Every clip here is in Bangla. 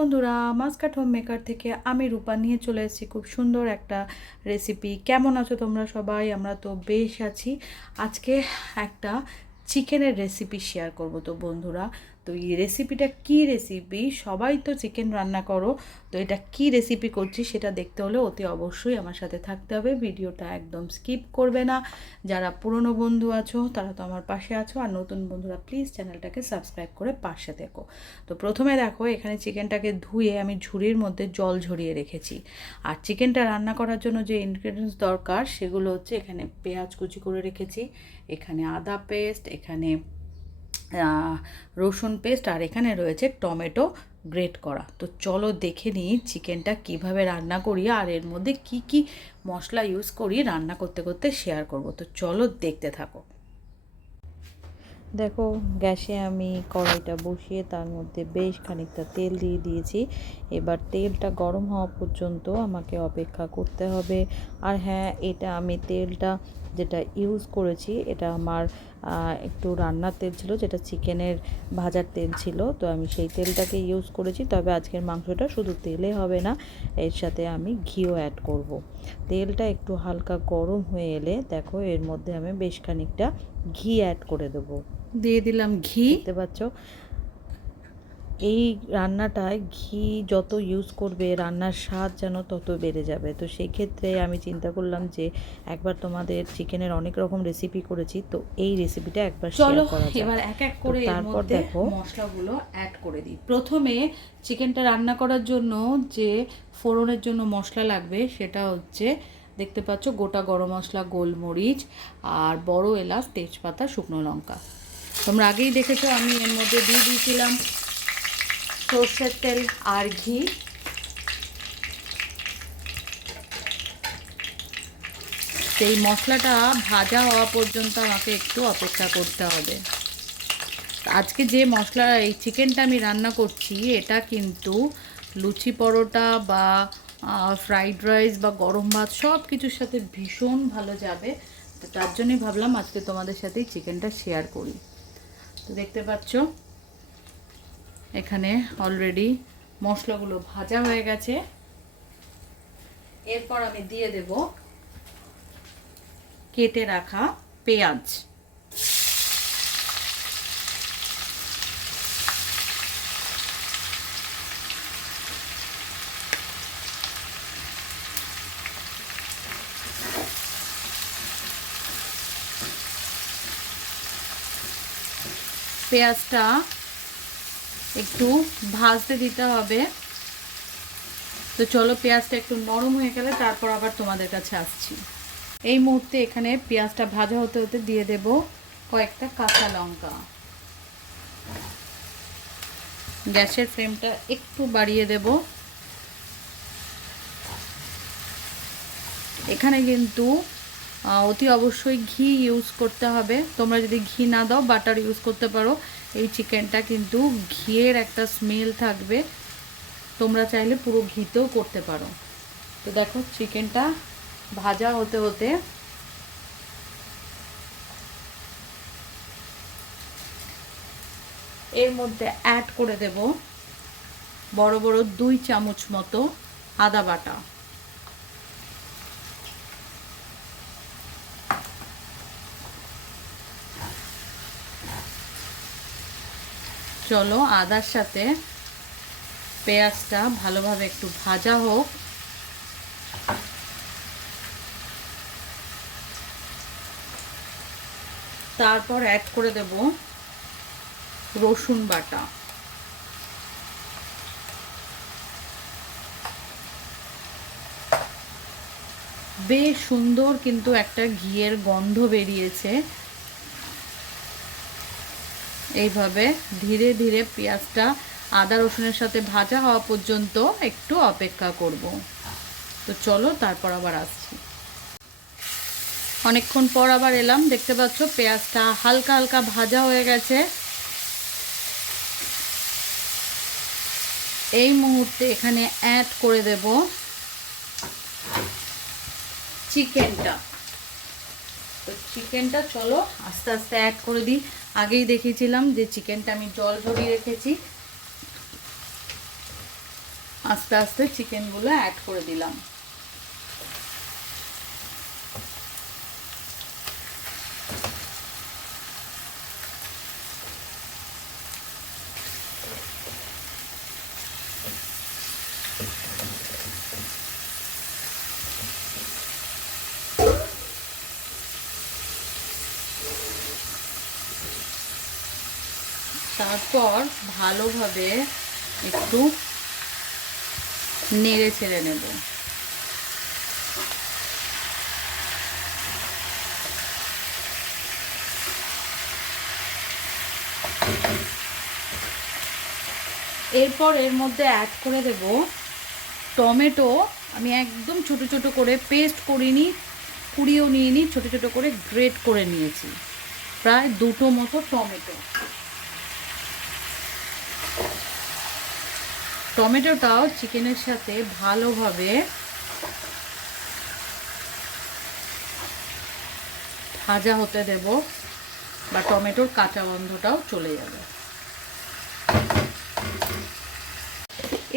বন্ধুরা, মাসকাট হোম মেকার থেকে আমি রূপা নিয়ে চলে এসেছি খুব সুন্দর একটা রেসিপি। কেমন আছো তোমরা সবাই? আমরা তো বেশ আছি। আজকে একটা চিকেনের রেসিপি শেয়ার করব। তো বন্ধুরা, তো এই রেসিপিটা কি রেসিপি? সবাই তো চিকেন রান্না করো, তো এটা কি রেসিপি করছি সেটা দেখতে হলে অতি অবশ্যই আমার সাথে থাকতে হবে। ভিডিওটা একদম স্কিপ করবে না। যারা পুরনো বন্ধু আছো তারা তো আমার পাশে আছো, আর নতুন বন্ধুরা প্লিজ চ্যানেলটাকে সাবস্ক্রাইব করে পাশে থেকো। তো প্রথমে দেখো, এখানে চিকেনটাকে ধুয়ে আমি ঝুড়ির মধ্যে জল ঝরিয়ে রেখেছি। আর চিকেনটা রান্না করার জন্য যে ইনগ্রেডিয়েন্টস দরকার সেগুলো হচ্ছে, এখানে পেঁয়াজ কুচি করে রেখেছি, এখানে আদা পেস্ট, এখানে রসুন পেস্ট, আর এখানে রয়েছে টমেটো গ্রেট করা। তো চলো দেখে নিই চিকেনটা কিভাবে রান্না করি আর এর মধ্যে কি কি মশলা ইউজ করি, রান্না করতে করতে শেয়ার করব। তো চলো দেখতে থাকো। দেখো, গ্যাসে আমি কড়াইটা বসিয়ে তার মধ্যে বেশ খানিকটা তেল দিয়ে দিয়েছি। এবার তেলটা গরম হওয়া পর্যন্ত আমাকে অপেক্ষা করতে হবে। আর হ্যাঁ, এটা আমি তেলটা যেটা ইউজ করেছি এটা আমার একটু রান্নার তেল ছিল, যেটা চিকেনের ভাজার তেল ছিল। তো আমি সেই তেলটাকে ইউজ করেছি। তবে আজকের মাংসটা শুধু তেলে হবে না, এর সাথে আমি ঘিও অ্যাড করব। তেলটা একটু হালকা গরম হয়ে এলে দেখো, এর মধ্যে আমি বেশ খানিকটা ঘি অ্যাড করে দেবো। দিয়ে দিলাম ঘি। দেখতে পাচ্ছ, এই রান্নাটায় ঘি যত ইউজ করবে রান্নার স্বাদ যেন তত বেড়ে যাবে। তো সেই ক্ষেত্রে আমি চিন্তা করলাম যে একবার তোমাদের চিকেনের অনেক রকম রেসিপি করেছি, তো এই রেসিপিটা একবার শেয়ার করা যাক। এবার এক এক করে তারপর দেখো মশলাগুলো অ্যাড করে দিই। প্রথমে চিকেনটা রান্না করার জন্য যে ফোড়নের জন্য মশলা লাগবে সেটা হচ্ছে, দেখতে পাচ্ছ, গোটা গরম মশলা, গোলমরিচ, আর বড় এলাচ, তেজপাতা, শুকনো লঙ্কা। তোমরা আগেই দেখেছো আমি এর মধ্যে দিয়ে দিয়েছিলাম সর্ষের তেল আর ঘি। সেই মশলাটা ভাজা হওয়া পর্যন্ত আমাকে একটু অপেক্ষা করতে হবে। আজকে যে মশলা, এই চিকেনটা আমি রান্না করছি, এটা কিন্তু লুচি পরোটা বা ফ্রাইড রাইস বা গরম ভাত সব কিছুর সাথে ভীষণ ভালো যাবে। তো তার জন্যই ভাবলাম আজকে তোমাদের সাথেই চিকেনটা শেয়ার করি। তো দেখতে পাচ্ছ এখানে অলরেডি মশলাগুলো ভাজা হয়ে গেছে। এরপর আমি দিয়ে দেব কেটে রাখা পেঁয়াজ। পেঁয়াজটা একটু ভাজতে দিতে হবে। তো চলো, পেঁয়াজটা একটু নরম হয়ে গেলে তারপর আবার তোমাদের কাছে আসছি। এই মুহূর্তে এখানে পেঁয়াজটা ভাজা হতে হতে দিয়ে দেব কয়েকটা কাঁচা লঙ্কা। গ্যাসের ফ্লেমটা একটু বাড়িয়ে দেব। এখানে কিন্তু অতি অবশ্যই ঘি ইউজ করতে হবে। তোমরা যদি ঘি না দাও বাটার ইউজ করতে পারো। এই চিকেনটা কিন্তু ঘিয়ের একটা স্মেল থাকবে, তোমরা চাইলে পুরো ঘিতেও করতে পারো। তো দেখো, চিকেনটা ভাজা হতে হতে এর মধ্যে অ্যাড করে দেব বড় বড় 2 চামচ মতো আদা বাটা। চলো, আদার সাথে পেঁয়াজটা ভালোভাবে একটু ভাজা হোক। তারপর অ্যাড করে দেব রসুন বাটা। বেশ সুন্দর কিন্তু একটা ঘিয়ের গন্ধ বেরিয়েছে। এইভাবে ধীরে ধীরে পেঁয়াজটা আদা রসুনের সাথে ভাজা হওয়া পর্যন্ত একটু অপেক্ষা করব। তো চলো, তারপর আবার আসছি। অনেকক্ষণ পর আবার এলাম। দেখতে পাচ্ছ পেঁয়াজটা হালকা হালকা ভাজা হয়ে গেছে। এই মুহূর্তে এখানে অ্যাড করে দেব চিকেনটা। তো চিকেনটা চলো আস্তে আস্তে অ্যাড করে দিই। আগেই দেখিয়েছিলাম যে চিকেনটা আমি জল ঝরিয়ে রেখেছি। আস্তে আস্তে চিকেনগুলো অ্যাড করে দিলাম। তারপর ভালোভাবে একটু নেড়ে ছেড়ে নেব। এরপর এর মধ্যে অ্যাড করে দেব টমেটো। আমি একদম ছোট ছোট করে পেস্ট করিনি, কুড়িয়েও নিইনি, ছোট ছোট করে গ্রেট করে নিয়েছি, প্রায় 2টো মতো টমেটো। টমেটোটাও চিকেনের সাথে ভালোভাবে ভাজা হতে দেব, বা টমেটোর কাঁচা গন্ধটাও চলে যাবে।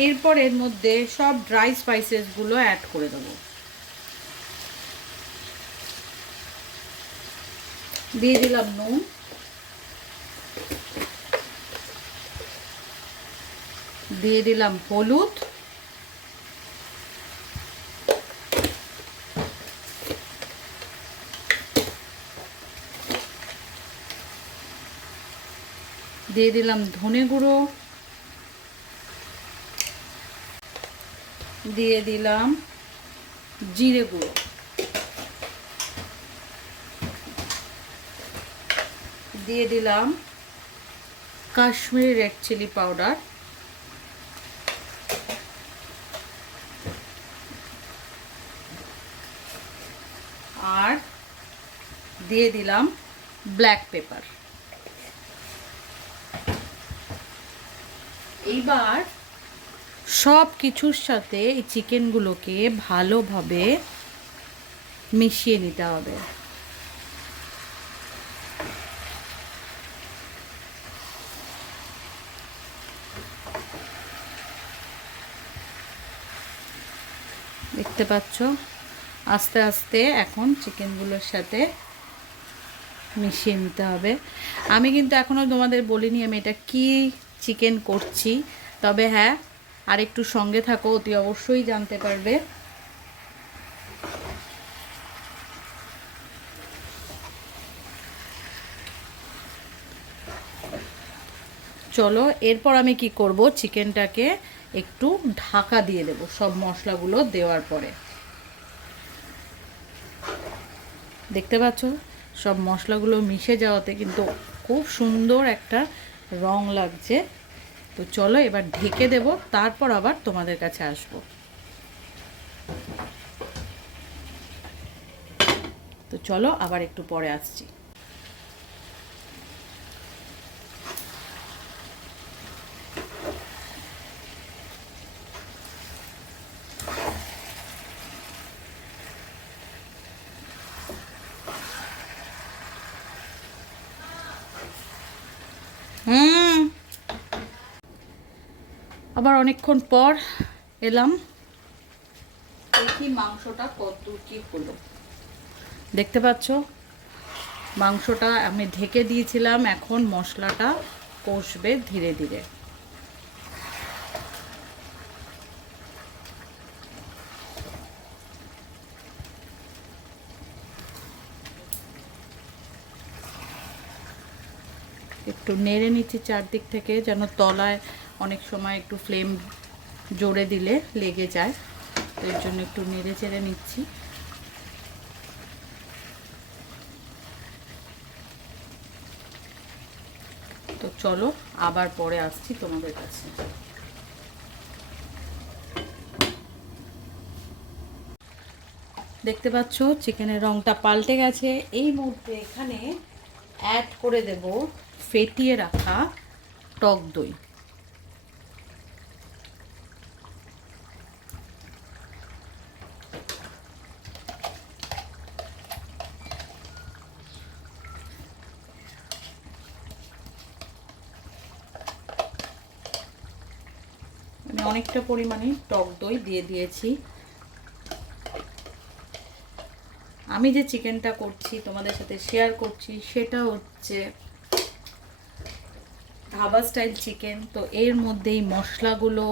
এরপর এর মধ্যে সব ড্রাই স্পাইসেসগুলো অ্যাড করে দেব। দিয়ে দিলাম নুন, দিয়ে দিলাম হলুদ, দিয়ে দিলাম ধনে গুঁড়ো, দিয়ে দিলাম জিরে গুঁড়ো, দিয়ে দিলাম কাশ্মীরি রেড চিলি পাউডার, আর দিয়ে দিলাম ব্ল্যাক পেপার। এইবার সব কিছুর সাথে এই চিকেনগুলোকে ভালোভাবে মিশিয়ে নিতে হবে। দেখতে পাচ্ছ, আস্তে আস্তে এখন চিকেনগুলোর সাথে মিশিয়ে নিতে হবে। আমি কিন্তু এখনও তোমাদের বলিনি আমি এটা কি চিকেন করছি, তবে হ্যাঁ, আর একটু সঙ্গে থাকো, অতি অবশ্যই জানতে পারবে। চলো, এরপর আমি কি করব, চিকেনটাকে একটু ঢাকা দিয়ে দেব সব মশলাগুলো দেওয়ার পরে। দেখতে পাচ্ছ সব মশলাগুলো মিশে যাওয়াতে কিন্তু খুব সুন্দর একটা রং লাগছে। তো চলো এবার ঢেকে দেব, তারপর আবার তোমাদের কাছে আসব। তো চলো আবার একটু পরে আসছি। আবার অনেকক্ষণ পর এলাম, দেখি মাংসটা কত কি হলো। দেখতে পাচ্ছ মাংসটা আমি ঢেকে দিয়েছিলাম, এখন মশলাটা কষবে ধীরে ধীরে। একটু নেড়ে নিচ্ছি চারদিক থেকে, যেন তলায় অনেক সময় একটু ফ্লেম জোরে দিলে লেগে যায়, তো এর জন্য একটু নেড়ে চেড়ে নিচ্ছি। তো চলো আবার পরে আসছি তোমাদের কাছে। দেখতে পাচ্ছ চিকেনের রংটা পাল্টে গেছে। এই মুহূর্তে এখানে অ্যাড করে দেব ফেটিয়ে রাখা টক দই। অনেকটা পরিমাণে টক দই দিয়ে দিয়েছি। আমি যে চিকেনটা করছি তোমাদের সাথে শেয়ার করছি সেটা হচ্ছে ধাবা স্টাইল চিকেন। তো এর মধ্যেই মশলাগুলো,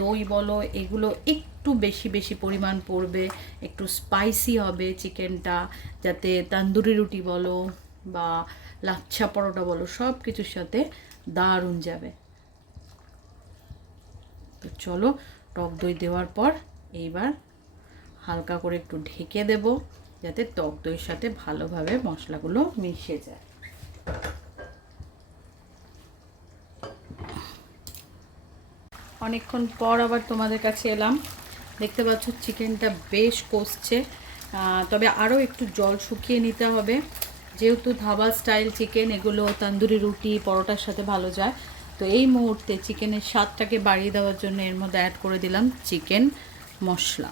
দই বলো, এগুলো একটু বেশি বেশি পরিমাণ পড়বে, একটু স্পাইসি হবে চিকেনটা, যাতে তন্দুরি রুটি বলো বা লাচ্ছা পরোটা বলো সব কিছুর সাথে দারুণ যাবে। তো চলো, টক দই দেওয়ার পর এইবার হালকা করে একটু ঢেকে দেব, যাতে টক দইয়ের সাথে ভালোভাবে মশলাগুলো মিশে যায়। অনেকক্ষণ পর আবার তোমাদের কাছে এলাম। দেখতে পাচ্ছ চিকেনটা বেশ কষছে, তবে আরও একটু জল শুকিয়ে নিতে হবে, যেহেতু ধাবা স্টাইল চিকেন, এগুলো তন্দুরি রুটি পরোটার সাথে ভালো যায়। তো এই মুহূর্তে চিকেনের স্বাদটাকে বাড়িয়ে দেওয়ার জন্য এর মধ্যে অ্যাড করে দিলাম চিকেন মশলা।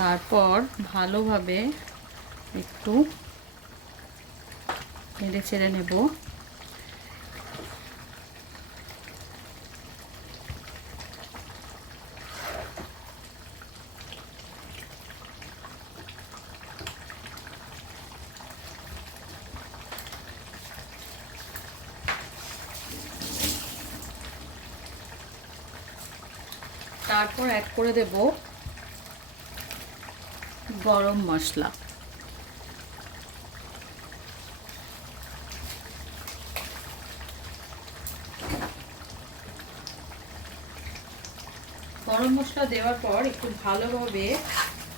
তারপর ভালোভাবে একটু নেড়ে চেড়ে নেব। তারপর অ্যাড করে দেব গরম মশলা। গরম মশলা দেওয়ার পর একটু ভালোভাবে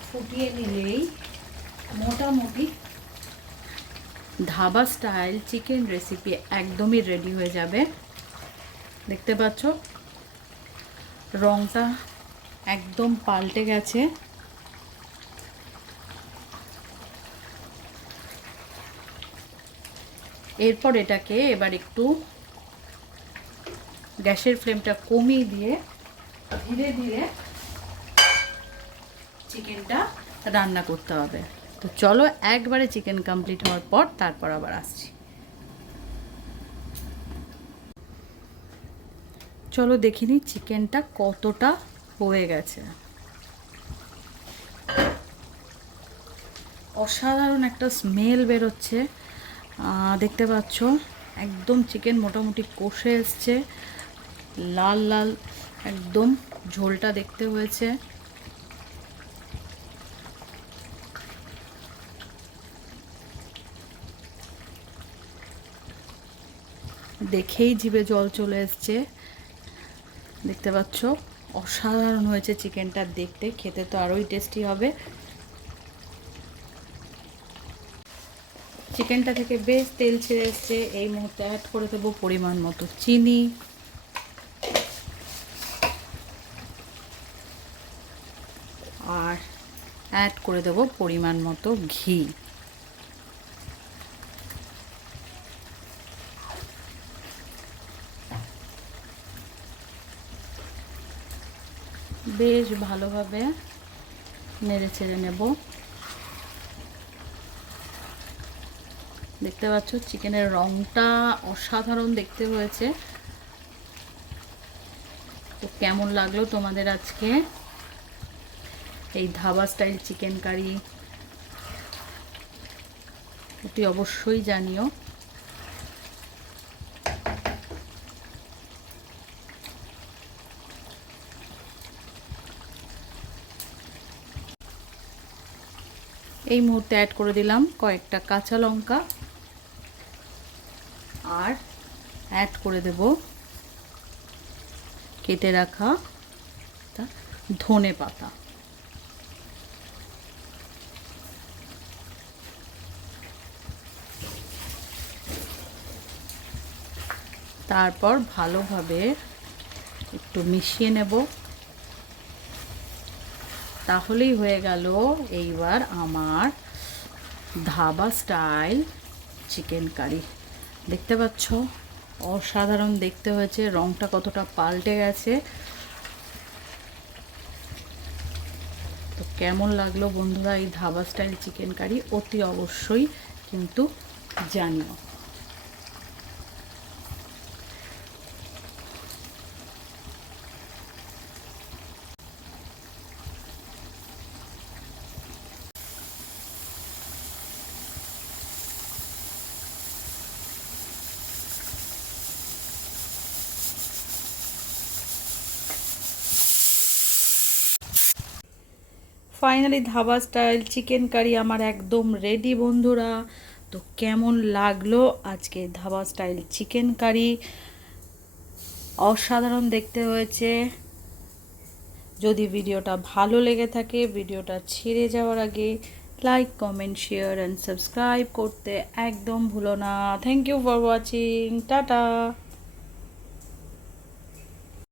ফুটিয়ে নিলেই মোটামুটি ধাবা স্টাইল চিকেন রেসিপি একদমই রেডি হয়ে যাবে। দেখতে পাচ্ছ রংটা একদম পাল্টে গেছে। এরপর এটাকে এবার একটু গ্যাসের ফ্লেমটা কমিয়ে দিয়ে ধীরে ধীরে চিকেনটা রান্না করতে হবে। তো চলো, একবারে চিকেন কমপ্লিট হওয়ার পর তারপর আবার আসছি। চলো দেখিনি চিকেনটা কতটা হয়ে গেছে। অসাধারণ একটা স্মেল বেরোচ্ছে, দেখতে পাচ্ছ একদম চিকেন মোটামুটি কষে এসছে, লাল লাল একদম ঝোলটা দেখতে হয়েছে। দেখেই জিভে জল চলে এসছে। দেখতে পাচ্ছ অসাধারণ হয়েছে চিকেনটা দেখতে, খেতে তো আরোই টেস্টি হবে। চিকেনটা থেকে বেশ তেল ছেড়ে এসছে। এই মুহূর্তে অ্যাড করে দেবো পরিমাণ মতো চিনি, আর অ্যাড করে দেবো পরিমাণ মতো ঘি। বেশ ভালোভাবে নেড়ে চেড়ে নেব। দেখতে পাচ্ছ চিকেনের রংটা অসাধারণ দেখতে হয়েছে। তো কেমন লাগলো তোমাদের আজকে এই ধাবা স্টাইল চিকেন কারি, এটি অবশ্যই জানিও। এই মুহূর্তে অ্যাড করে দিলাম কয়েকটা কাঁচা লঙ্কা, আর অ্যাড করে দেব কেটে রাখা ধনে পাতা। তারপর ভালোভাবে একটু মিশিয়ে নেব। তাহলেই হয়ে গেল এইবার আমার ধাবা স্টাইল চিকেন কারি। দেখতে পাচ্ছ অসাধারণ দেখতে হয়েছে, রংটা কতটা পাল্টে গেছে। তো কেমন লাগলো বন্ধুরা এই ধাবা স্টাইল চিকেন কারি অতি অবশ্যই কিন্তু জানিও। Finally dhaba style chicken curry আমার একদম রেডি বন্ধুরা। তো কেমন লাগলো আজকে ধাবা স্টাইল চিকেন কারি? অসাধারণ দেখতে হয়েছে। যদি ভিডিওটা ভালো লেগে থাকে ভিডিওটা ছেড়ে যাওয়ার আগে like comment share and subscribe করতে একদম ভুলো না। Thank you for watching, tata.